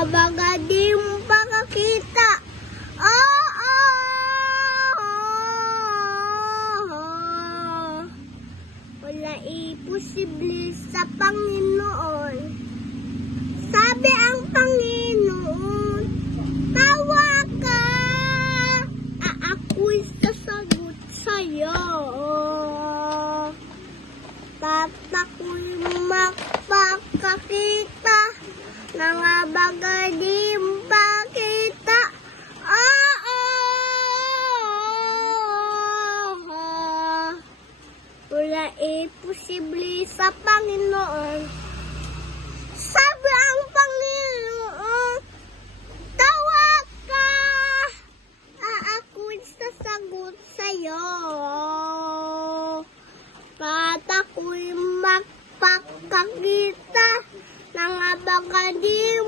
Nangabaga di mo pakakita. Wala imposible sa Panginoon. Sabi ang Panginoon, tawa ka, ako'y sasagot sa'yo. Tatako'y magpakakita, nangabaga di pakita. Wala imposible sa Panginoon. Sabi ang Panginoon, tawag ka, ako'y sasagot sa'yo. At ako'y magpakakita, nangabaga di